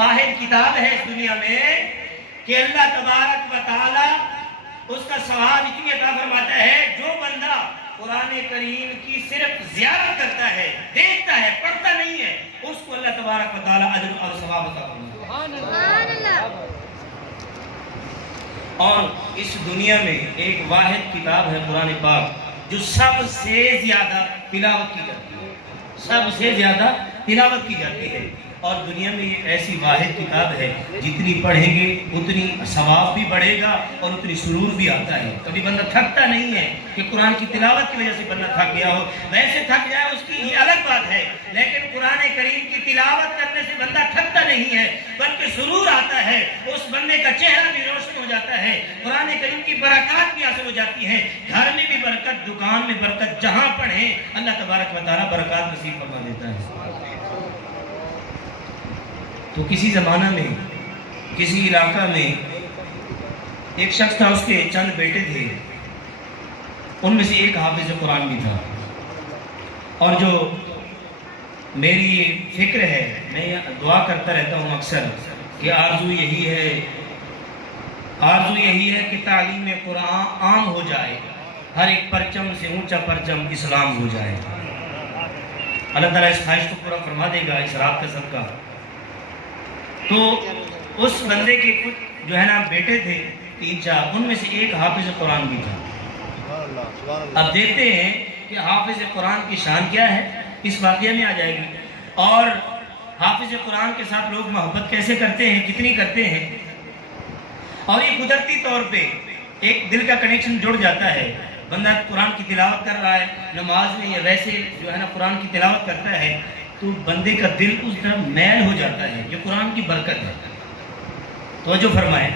واحد کتاب ہے اس دنیا میں کہ اللہ تبارک و تعالی اس کا ثواب اتنی عطا فرماتا ہے جو بندہ قرآن کریم کی صرف زیارت کرتا ہے، دیکھتا ہے، پڑھتا نہیں ہے، اس کو اللہ تبارک و تعالی اجر اور ثواب عطا فرماتا ہے۔ اور اس دنیا میں ایک واحد کتاب ہے قرآن پاک جو سب سے زیادہ تلاوت کی جاتی ہے، سب سے زیادہ تلاوت کی جاتی ہے۔ اور دنیا میں یہ ایسی واحد کتاب ہے جتنی پڑھیں گے اتنی ثواب بھی بڑھے گا اور اتنی سرور بھی آتا ہے۔ کبھی بندہ تھکتا نہیں ہے کہ قرآن کی تلاوت کی وجہ سے بندہ تھک گیا ہو، ویسے تھک جائے اس کی یہ الگ بات ہے، لیکن قرآن کریم کی تلاوت کرنے سے بندہ تھکتا نہیں ہے بلکہ سرور آتا ہے، اس بندے کا چہرہ بھی روشن ہو جاتا ہے، قرآن کریم کی برکات بھی حاصل ہو جاتی ہیں، گھر میں بھی برکت، دکان میں برکت، جہاں پڑھیں اللہ تبارک و تعالیٰ برکات نصیب فرما دیتا ہے۔ تو کسی زمانہ میں کسی علاقہ میں ایک شخص تھا، اس کے چند بیٹے تھے، ان میں سے ایک حافظ قرآن بھی تھا۔ اور جو میری فکر ہے، میں دعا کرتا رہتا ہوں اکثر کہ آرزو یہی ہے کہ تعلیم قرآن عام ہو جائے، ہر ایک پرچم سے اونچا پرچم اسلام ہو جائے۔ اللہ تعالیٰ اس خواہش کو پورا فرما دے گا اس رات کا صدقہ۔ تو اس بندے کے کچھ جو ہے نا بیٹے تھے 3-4، ان میں سے ایک حافظ قرآن بھی تھا۔ اب دیکھتے ہیں کہ حافظ قرآن کی شان کیا ہے، اس واقعے میں آ جائے گی، اور حافظ قرآن کے ساتھ لوگ محبت کیسے کرتے ہیں، کتنی کرتے ہیں، اور یہ قدرتی طور پہ ایک دل کا کنیکشن جڑ جاتا ہے۔ بندہ قرآن کی تلاوت کر رہا ہے نماز میں یا ویسے جو ہے نا قرآن کی تلاوت کرتا ہے تو بندے کا دل اس طرح میل ہو جاتا ہے، یہ قرآن کی برکت ہے۔ توجہ فرمائیں۔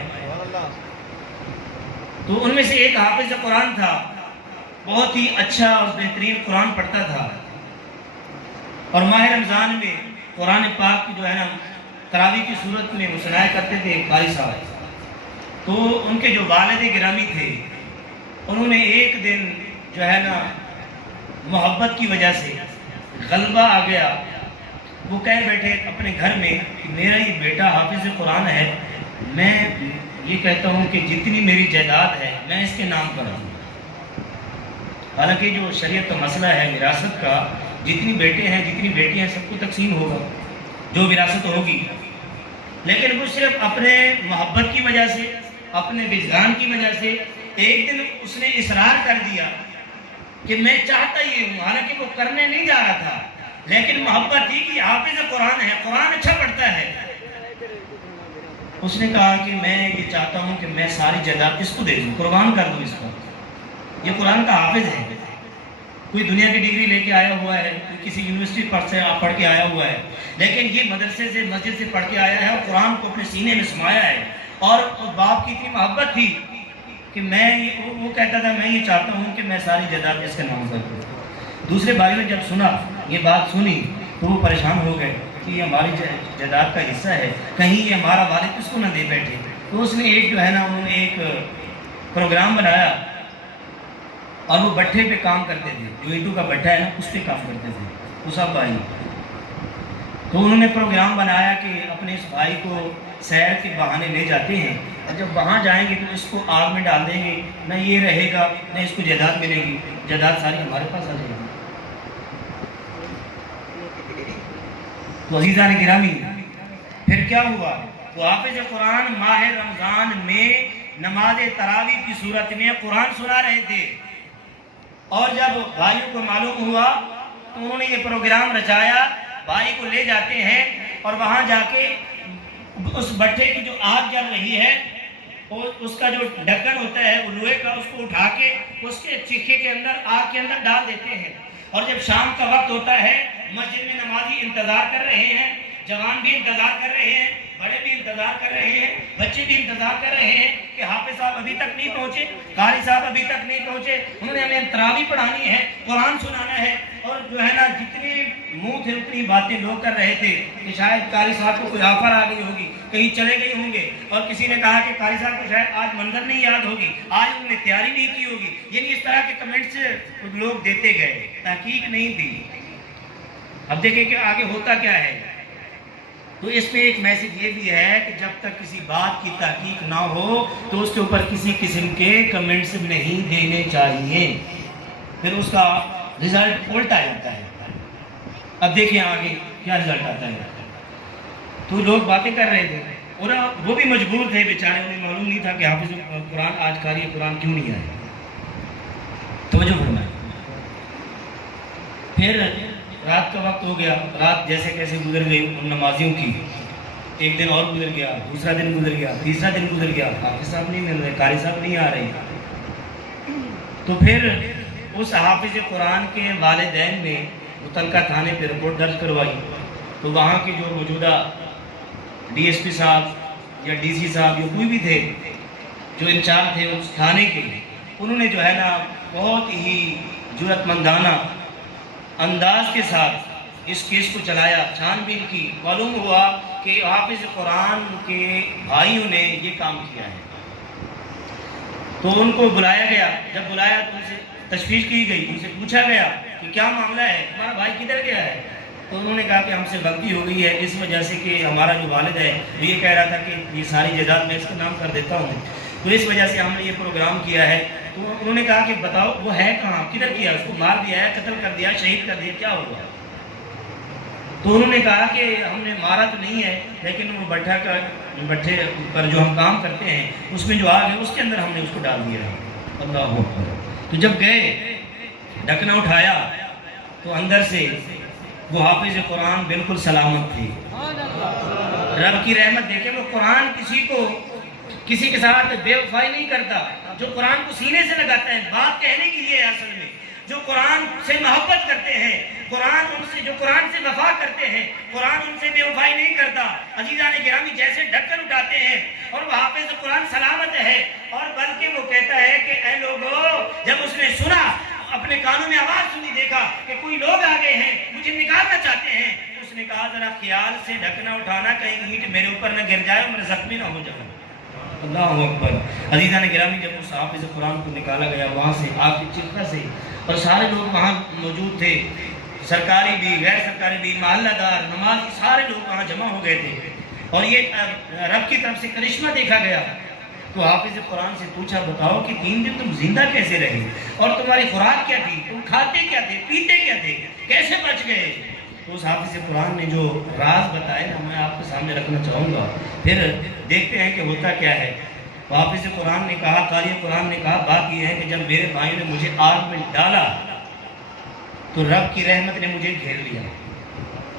تو ان میں سے ایک حافظ قرآن تھا، بہت ہی اچھا اور بہترین قرآن پڑھتا تھا، اور ماہ رمضان میں قرآن پاک کی جو ہے نا تراویح کی صورت میں سنایا کرتے تھے قاری صاحب۔ تو ان کے جو والد گرامی تھے، انہوں نے ایک دن جو ہے نا محبت کی وجہ سے غلبہ آ گیا، وہ کہہ بیٹھے اپنے گھر میں کہ میرا یہ بیٹا حافظ قرآن ہے، میں یہ کہتا ہوں کہ جتنی میری جائیداد ہے میں اس کے نام پر ہوں۔ حالانکہ جو شریعت کا مسئلہ ہے وراثت کا، جتنی بیٹے ہیں جتنی بیٹیاں ہیں سب کو تقسیم ہوگا جو وراثت ہوگی، لیکن وہ صرف اپنے محبت کی وجہ سے، اپنے وجدان کی وجہ سے ایک دن اس نے اصرار کر دیا کہ میں چاہتا یہ ہوں، حالانکہ وہ کرنے نہیں جا رہا تھا، لیکن محبت تھی کہ حافظ قرآن ہے، قرآن اچھا پڑھتا ہے۔ اس نے کہا کہ میں یہ چاہتا ہوں کہ میں ساری جائیداد اس کو دے دوں، قربان کر دوں اس کو، یہ قرآن کا حافظ ہے، کوئی دنیا کی ڈگری لے کے آیا ہوا ہے، کوئی کسی یونیورسٹی پڑھ کے آیا ہوا ہے، لیکن یہ مدرسے سے مسجد سے پڑھ کے آیا ہے اور قرآن کو اپنے سینے میں سمایا ہے، اور باپ کی اتنی محبت تھی کہ وہ کہتا تھا میں یہ چاہتا ہوں کہ میں ساری جائیداد اس کے نام کر دوں۔ دوسرے بھائی نے جب سنا یہ بات سنی تو وہ پریشان ہو گئے کہ یہ ہماری جائیداد کا حصہ ہے، کہیں یہ ہمارا والد اس کو نہ دے بیٹھے۔ تو اس نے ایک جو ہے نا انہوں نے ایک پروگرام بنایا، اور وہ بٹھے پہ کام کرتے تھے، جو اینٹوں کا بٹھا ہے نا اس پہ کام کرتے تھے وہ سب بھائی۔ تو انہوں نے پروگرام بنایا کہ اپنے اس بھائی کو سیر کے بہانے لے جاتے ہیں، اور جب وہاں جائیں گے تو اس کو آگ میں ڈال دیں گے، نہ یہ رہے گا نہ اس کو جائیداد ملے گی، جائیداد ساری ہمارے پاس آ جائے گی۔ تو عزیزان گرامی، پھر کیا ہوا؟ وہ حافظ قرآن ماہ رمضان میں نماز تراویح کی صورت میں قرآن سنا رہے تھے، اور جب بھائیوں کو معلوم ہوا تو انہوں نے یہ پروگرام رچایا، بھائی کو لے جاتے ہیں اور وہاں جا کے اس بٹھے کی جو آگ جل رہی ہے اس کا جو ڈھکن ہوتا ہے وہ لوہے کا، اس کو اٹھا کے اس کے چیخے کے اندر آگ کے اندر ڈال دیتے ہیں، اور جب شام کا وقت ہوتا ہے مسجد میں نمازی انتظار کر رہے ہیں، جوان بھی انتظار کر رہے ہیں، بڑے بھی انتظار کر رہے ہیں، بچے بھی انتظار کر رہے ہیں کہ حافظ صاحب ابھی تک نہیں پہنچے، قاری صاحب ابھی تک نہیں پہنچے، انہوں نے ہمیں تراویح پڑھانی ہے، قرآن سنانا ہے۔ اور جو ہے نا جتنی منہ تھے اتنی باتیں لوگ کر رہے تھے کہ شاید قاری صاحب کو کوئی آفر آ گئی ہوگی، کہیں چلے گئے ہوں گے، اور کسی نے کہا کہ قاری صاحب کو شاید آج منظر نہیں یاد ہوگی، آج انہوں نے تیاری نہیں کی ہوگی، یعنی اس طرح کے کمنٹس لوگ دیتے گئے، تحقیق نہیں تھی۔ اب دیکھیں کہ آگے ہوتا کیا ہے۔ تو اس میں ایک میسج یہ بھی ہے کہ جب تک کسی بات کی تحقیق نہ ہو تو اس کے اوپر کسی قسم کے کمنٹس نہیں دینے چاہیے، پھر اس کا رزلٹ الٹا جاتا ہے۔ اب دیکھیں آگے کیا رزلٹ آتا ہے۔ تو لوگ باتیں کر رہے تھے اور وہ بھی مجبور تھے بیچارے، انہیں معلوم نہیں تھا کہ حافظ قرآن آج قاری قرآن کیوں نہیں آئے۔ توجہ فرمائیں۔ پھر رات کا وقت ہو گیا، رات جیسے کیسے گزر گئی ان نمازیوں کی، ایک دن اور گزر گیا، دوسرا دن گزر گیا، تیسرا دن گزر گیا، حافظ صاحب نہیں مل رہے، قاری صاحب نہیں آ رہے۔ تو پھر اس حافظ قرآن کے والدین نے متعلقہ تھانے پہ رپورٹ درج کروائی، تو وہاں کے جو موجودہ ڈی ایس پی صاحب یا ڈی سی صاحب یا کوئی بھی تھے جو انچارج تھے اس تھانے کے، انہوں نے جو ہے نا بہت ہی جرأت مندانہ انداز کے ساتھ اس کیس کو چلایا، چھان بین کی، معلوم ہوا کہ حافظ قرآن کے بھائیوں نے یہ کام کیا ہے۔ تو ان کو بلایا گیا، جب بلایا تو ان سے تشویش کی گئی، ان سے پوچھا گیا کہ کیا معاملہ ہے، تمہارا بھائی کدھر گیا ہے؟ تو انہوں نے کہا کہ ہم سے غلطی ہو گئی ہے اس وجہ سے کہ ہمارا جو والد ہے وہ یہ کہہ رہا تھا کہ یہ ساری جائیداد میں اس کا نام کر دیتا ہوں، تو اس وجہ سے ہم نے یہ پروگرام کیا ہے۔ تو انہوں نے کہا کہ بتاؤ وہ ہے کہاں، کدھر کیا، اس کو مار دیا ہے، قتل کر دیا، شہید کر دیا، کیا ہوا؟ تو انہوں نے کہا کہ ہم نے مارا تو نہیں ہے، لیکن وہ بٹھے پر جو ہم کام کرتے ہیں اس میں جو آگ ہے اس کے اندر ہم نے اس کو ڈال دیا ہے۔ اللہ اکبر۔ تو جب گئے ڈھکنا اٹھایا تو اندر سے وہ حافظ قرآن بالکل سلامت تھی۔ رب کی رحمت دیکھیں، وہ قرآن کسی کے ساتھ بے وفائی نہیں کرتا، جو قرآن کو سینے سے لگاتا ہے۔ بات کہنے کی یہ ہے اصل میں، جو قرآن سے محبت کرتے ہیں، جو قرآن سے وفا کرتے ہیں، قرآن ان سے بے وفائی نہیں کرتا۔ عزیزان گرامی، جیسے ڈھکن اٹھاتے ہیں اور وہ حافظ قرآن سلامت ہے، اور بلکہ وہ کہتا ہے کہ اے لوگو، جب اس نے سنا، اپنے کانوں میں آواز سنی، دیکھا کہ کوئی لوگ آگے ہیں مجھے نکالنا چاہتے ہیں، اس نے کہا ذرا خیال سے ڈھکنا اٹھانا، کہیں اینٹ میرے اوپر نہ گر جائے اور میں زخمی نہ ہو جاؤں۔ اللہ اکبر۔ عزیزان گرامی، جب اس حافظ قرآن کو نکالا گیا وہاں سے، آگ کی چلکا سے، اور سارے لوگ وہاں موجود تھے، سرکاری بھی، غیر سرکاری بھی، محلہ دار، نمازی، سارے لوگ وہاں جمع ہو گئے تھے، اور یہ رب کی طرف سے کرشمہ دیکھا گیا۔ تو حافظ قرآن سے پوچھا بتاؤ کہ 3 دن تم زندہ کیسے رہے، اور تمہاری خوراک کیا تھی، تم کھاتے کیا تھے، پیتے کیا تھے، کیسے بچ گئے؟ تو اس حافظ قرآن نے جو راز بتائے نا، میں آپ کے سامنے رکھنا چاہوں گا، پھر دیکھتے ہیں کہ ہوتا کیا ہے۔ حافظ قرآن نے کہا، قاری قرآن نے کہا، بات یہ ہے کہ جب میرے بھائیوں نے مجھے آگ میں ڈالا تو رب کی رحمت نے مجھے گھیر لیا،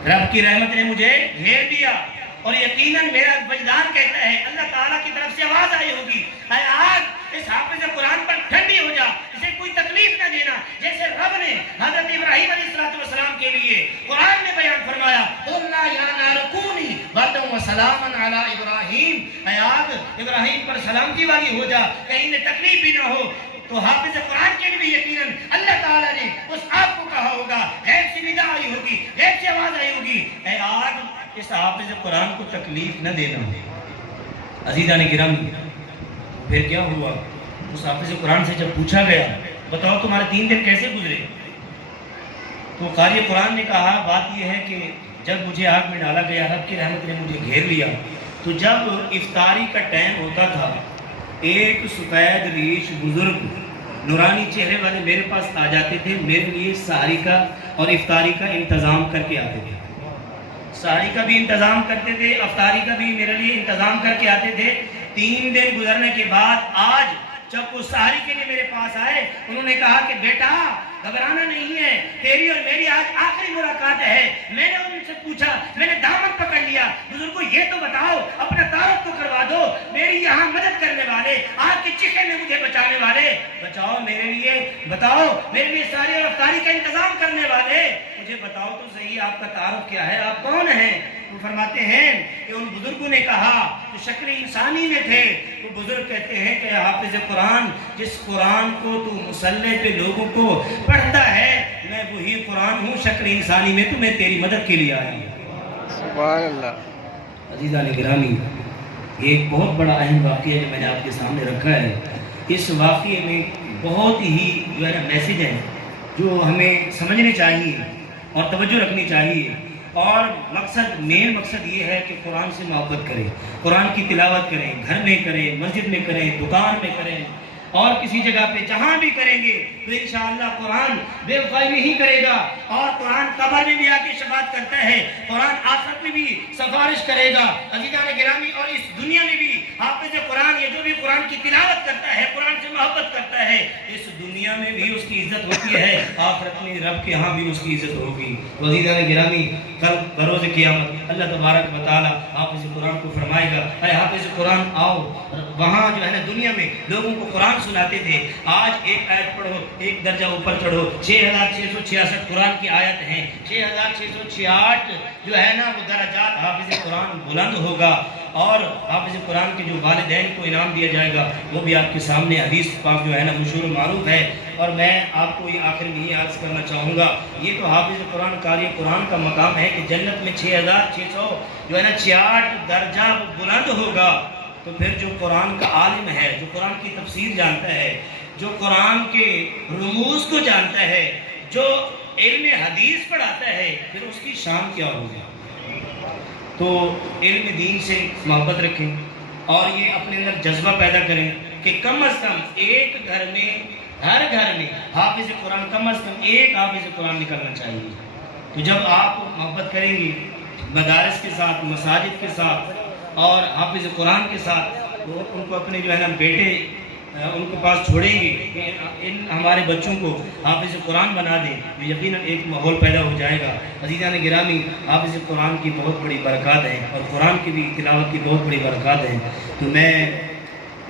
رب کی رحمت نے مجھے گھیر لیا، اور یقیناً میرا وجدان کہتا ہے اللہ تعالیٰ کی طرف سے آواز آئی ہوگی، اے آگ اس حافظ قرآن پر ٹھنڈی ہو جا، اسے کوئی تکلیف نہ دینا، جیسے رب نے حضرت ابراہیم علیہ السلام کے لیے قرآن میں بیان فرمایا، قُلْنَا يَا نَارُ كُونِي بَرْدًا وَسَلَامًا عَلَىٰ إِبْرَاهِيمَ، اے آگ ابراہیم پر سلامتی والی ہو جا، کہیں انہیں تکلیف بھی نہ ہو۔ تو حافظ قرآن کے لیے بھی یقیناً اللہ تعالیٰ نے اس آگ کو کہا ہوگا، غیب سے ندا آئی ہوگی، غیب سے آواز آئی ہوگی، اے آگ اس حافظ قرآن کو تکلیف نہ دینا۔ عزیزان گرامی، پھر کیا ہوا؟ اس حافظ قرآن سے جب پوچھا گیا بتاؤ تمہارے 3 دن کیسے گزرے، تو قاری قرآن نے کہا بات یہ ہے کہ جب مجھے آگ میں ڈالا گیا، رب کی رحمت نے مجھے گھیر لیا، تو جب افطاری کا ٹائم ہوتا تھا، ایک سفید ریش بزرگ نورانی چہرے والے میرے پاس آ جاتے تھے، میرے لیے سحری کا اور افطاری کا انتظام کر کے آتے تھے، سحری کا بھی انتظام کرتے تھے، افطاری کا بھی میرے لیے انتظام کر کے آتے تھے۔ 3 دن گزرنے کے بعد آج جب وہ سحری کے لیے میرے پاس آئے، انہوں نے کہا کہ بیٹا گھبرانا نہیں ہے، تیری اور میری آج آخری ملاقات ہے۔ میں نے ان سے پوچھا، میں نے دامن پکڑ لیا، بزرگوں یہ تو بتاؤ، اپنا تعارف تو کروا دو، میری یہاں مدد کرنے والے، آگ کے چیخے میں مجھے بچانے والے، بچاؤ میرے لیے، بتاؤ میرے لیے ساری اور افطاری کا انتظام کرنے والے، مجھے بتاؤ تو صحیح آپ کا تعارف کیا ہے، آپ کون ہیں؟ وہ فرماتے ہیں کہ ان بزرگوں نے کہا جو شکل انسانی میں تھے، وہ بزرگ کہتے ہیں کہ حافظ قرآن، جس قرآن کو تو مصلی پہ لوگوں کو پڑھتا ہے، میں وہی قرآن ہوں شکل انسانی میں، تو میں تیری مدد کے لیے آیا ہوں۔ سبحان اللہ۔ عزیزان گرامی، ایک بہت بڑا اہم واقعہ جو میں نے آپ کے سامنے رکھا ہے، اس واقعے میں بہت ہی جو ہے نا میسج ہے جو ہمیں سمجھنے چاہیے اور توجہ رکھنی چاہیے۔ اور مین مقصد یہ ہے کہ قرآن سے محبت کریں، قرآن کی تلاوت کریں، گھر میں کریں، مسجد میں کریں، دکان میں کریں، اور کسی جگہ پہ جہاں بھی کریں گے تو انشاءاللہ قرآن بے وفائی نہیں کرے گا، اور قرآن قبر میں بھی آ کے شفاعت کرتا ہے، قرآن آخرت میں بھی سفارش کرے گا۔ عزیزان گرامی، اور اس دنیا میں بھی حافظ قرآن، یہ جو بھی قرآن کی تلاوت کرتا ہے، قرآن سے محبت کرتا ہے، اس دنیا میں بھی اس کی عزت ہوتی ہے، آخرت میں رب کے ہاں بھی اس کی عزت ہوگی۔ عزیزان گرامی، کل بروز قیامت اللہ تبارک و تعالی حافظ قرآن کو فرمائے گا، اے حافظ قرآن آؤ، وہاں جو ہے نا دنیا میں لوگوں کو قرآن سناتے تھے، آج ایک آیت پڑھو، ایک درجہ اوپر چڑھو، 6666 قرآن کی آیت ہیں، 6666 جو ہے نا وہ درجات حافظ قرآن بلند ہوگا، اور حافظ قرآن کے جو والدین کو انعام دیا جائے گا وہ بھی آپ کے سامنے حدیث پاک جو ہے نا مشہور و معروف ہے۔ اور میں آپ کو یہ آخر میں یہ عرض کرنا چاہوں گا، یہ تو حافظ قرآن قاری قرآن کا مقام ہے کہ جنت میں 6600 جو ہے نا 66 درجہ وہ بلند ہوگا۔ تو پھر جو قرآن کا عالم ہے، جو قرآن کی تفسیر جانتا ہے، جو قرآن کے رموز کو جانتا ہے، جو علم حدیث پڑھاتا ہے، پھر اس کی شان کیا ہوگی؟ تو علم دین سے محبت رکھیں، اور یہ اپنے اندر جذبہ پیدا کریں کہ کم از کم ایک گھر میں، ہر گھر میں حافظ قرآن، کم از کم ایک حافظ قرآن نکلنا چاہیے۔ تو جب آپ محبت کریں گے مدارس کے ساتھ، مساجد کے ساتھ، اور حافظ قرآن کے ساتھ، وہ ان کو اپنے جو ہے نا بیٹے ان کے پاس چھوڑیں گے کہ ان ہمارے بچوں کو حافظ قرآن بنا دیں، تو یقیناً ایک ماحول پیدا ہو جائے گا۔ عزیزان گرامی، حافظ قرآن کی بہت بڑی برکات ہیں، اور قرآن کی بھی تلاوت کی بہت بڑی برکات ہیں۔ تو میں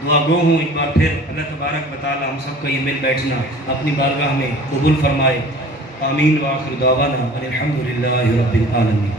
دعا گو ہوں ایک بار پھر، اللہ تبارک و تعالی ہم سب کا یہ مل بیٹھنا اپنی بارگاہ میں قبول فرمائے۔ آمین، وآخر دعوانا الحمدللہ رب العالمین۔